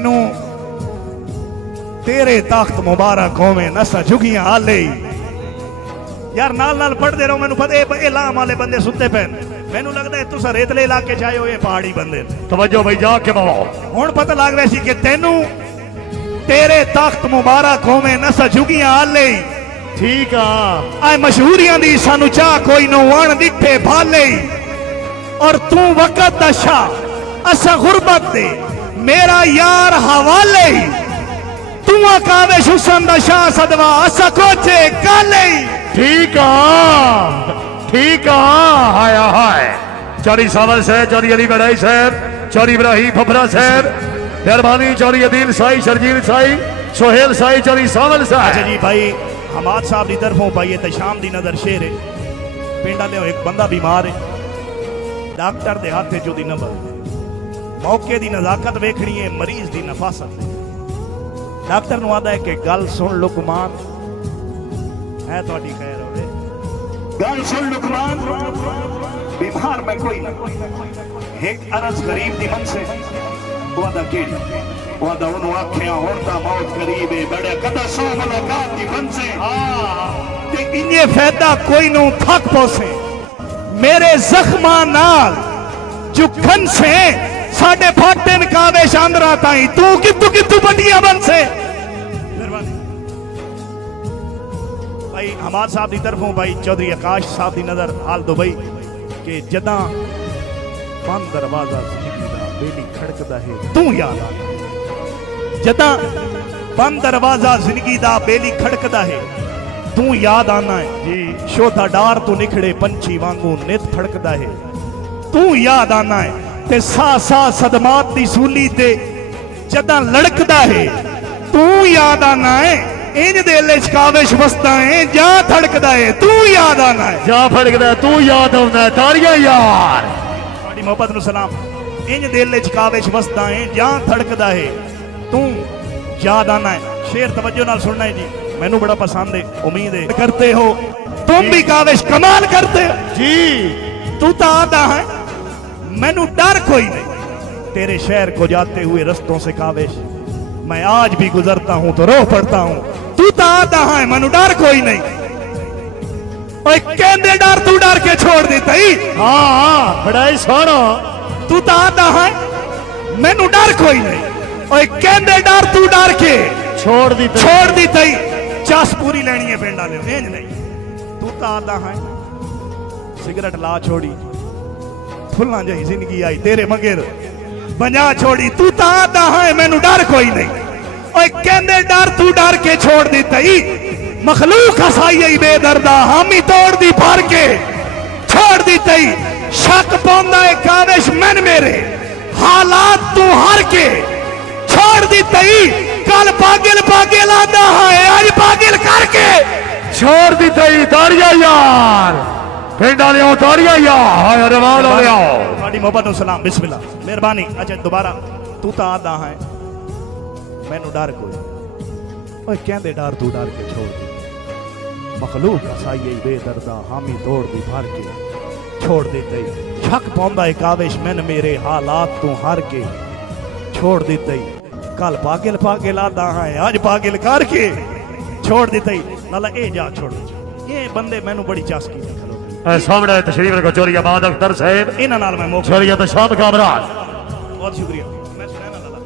मैनू तेरे तख्त मुबारक होवे नसा झुगियां हाले यार नाल नाल पढ़दे रहो। मैनू पता है लाम वाले बंदे सुते पे मैनू लगता है तुस रेतले इलाके चाहे हो ये पहाड़ी बंदे तवज्जो भाई जाके बाबा हुण पता लग रहा सी कि तेनू तेरे तख्त मुबारक होवे नसा झुगियां हाले ठीक आ मशहूरियां दी सानू चाह कोई नो वण दिखे भाले और तू वक़्त दा शाह असा गुरबत दे मेरा यार हवाले तू कावेश हुसन दा शाह सदवा असा कोचे काले ठीक हाया हाय चौरी सावल साहब, चौरी अली बड़ाई साहब, चौरी इब्राहिम फफरा साहब, मेहरबानी चौरी अदील साई, शर्जील साई, सोहेल साई, चौरी सावल साहब। अच्छा जी भाई हमाद साहब की तरफों भाई ते शाम दी नजर शेर है पिंड वाले एक बंदा बीमार है डॉक्टर दे हाथ जो दी नंबर मौके दी नजाकत वेखनी है मरीज दी नफासत डॉक्टर नु आदा है कि गल सुन लुकमान है थोड़ी खैर होवे गल सुन लुकमान बीमार मैं कोई ना एक अरज गरीब दी मन से वादा केड़ी वादा उन्हों आख्या होता मौत करीब है बड़े कदा सो मुलाकात दी मन से ते इन्ने फायदा कोई नु थक पोसे मेरे जख्मा नाल जुखन से साडे फाटन कावे शांदरा ताई तू कितु बंडिया बन से भाई हमाद साहब की तरफों भाई चौधरी आकाश साहब की नजर हाल दो भाई कि जदा बंद दरवाजा बेली खड़कदा है तू याद आ जदा बंद दरवाजा जिंदगी दा बेली खड़कदा है तू याद आना है जी शोधा डार तू निखड़े पंछी वांगू नित फड़कदा है तू याद आना है ते सा सा सदमात दी सूली ते जदा लड़कदा है तू याद आना है इंज दे कावेश बसदा है जा धड़कदा है तू याद आना है जा फड़कदा तू याद आउंदा है तारियां यार बड़ी मोहब्बत नु सलाम इंज दिल च कावेश बसदा है जा धड़कदा है तू याद आना है शेर तवज्जो नाल सुनना है जी मैनू बड़ा पसंद है उम्मीद है करते हो तुम भी कावेश कमाल करते हो जी तू तो आदा है मैनू डर कोई नहीं तेरे शहर को जाते हुए रस्तों से कावेश मैं आज भी गुजरता हूं तो रो पड़ता हूं तू तो आदा है मैनू डर कोई नहीं ओए कहंदे डर तू डर के छोड़ देता ही हाँ बड़ाई सोनो तू तो आदा है मैनू डर कोई नहीं ओए कहंदे डर तू डर के छोड़ दी तई चास पूरी लेनी है पिंड वाले इंज नहीं तू तो आदा है सिगरेट ला छोड़ी फुल्ला जही जिंदगी आई तेरे मगर बंजा छोड़ी तू तो आदा है मैनू डर कोई नहीं ओए कहंदे डर तू डर के छोड़ दी तई मखलूक हसाई बेदर्दा हामी तोड़ दी भर के छोड़ दी तई शक पौंदा है कावेश मैन मेरे हालात तू हर के छोड़ दी तई कल पागिल आदा है आज पागिल करके छोड़ दी तई तारियां यार पिंड वाले तारियां यार रवान हो गया बड़ी मोहब्बत नु सलाम बिस्मिल्लाह मेहरबानी अच्छा दोबारा तू तो आदा है मैनू डर कोई ओए कहंदे डर तू डर के छोड़ दी मखलूक हसाई बेदर्दा हामी तोड़ दी भर के छोड़ दी तई शक पौंदा है कावेश मैन मेरे हालात तू हर के छोड़ दी तई कल पागिल आदा है आज पागिल करके छोड़ दी तई नाला ए जा छोड़ ये बंदे मैनू बड़ी चासकी सामने तशरीफ रखो चोरी आबाद अख्तर साहब इन्हां नाल मैं मोख चोरी तो शाम कामराज बहुत शुक्रिया।